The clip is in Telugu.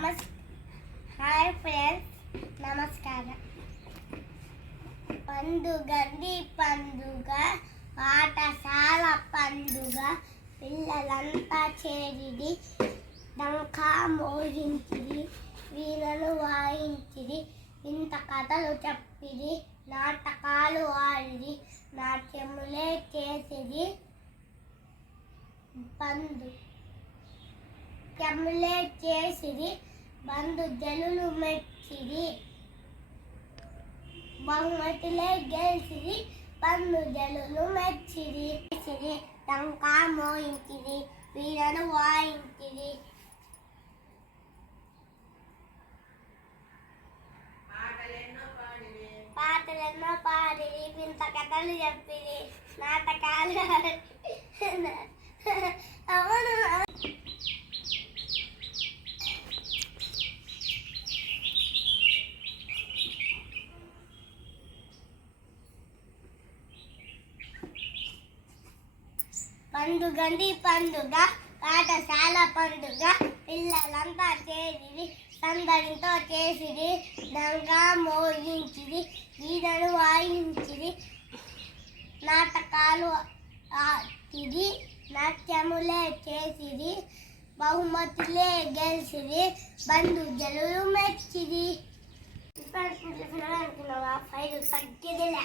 నమస్ హాయ్ ఫ్రెండ్స్, నమస్కారం. పండుగండి పండుగ, పాఠశాల పండుగ, పిల్లలంతా చేరిడి, డంకా మోగించిరి, వీణలు వాయించిరి, ఇంత కథలు చెప్పిరి, నాటకాలు ఆడిరి, నాట్యములే చేసిరి, బంధు జనులు మెచ్చిరి, బహుమతులే గెలిచిరి, బంధు జనులు మెచ్చిరి, డంకా మోయించిరి, వీణను వాయించిరి, పాటలెన్నో పాడిరి, వింత కథలు చెప్పిరి, నాటకాలు అవును. పండుగండి పండుగ, పాఠశాల పండుగ, పిల్లలంతా చేరిరి, సందడితో చేసిరి, డంకా మోగించిరి, వీణలు వాయించిరి, నాటకాలు ఆడిరి, నాట్యములే చేసిరి, బహుమతులే గెలిచిరి, బంధు జనులు మెచ్చిరి. ఇప్పుడు అనుకున్నావా, 5 తగ్గేదిలే.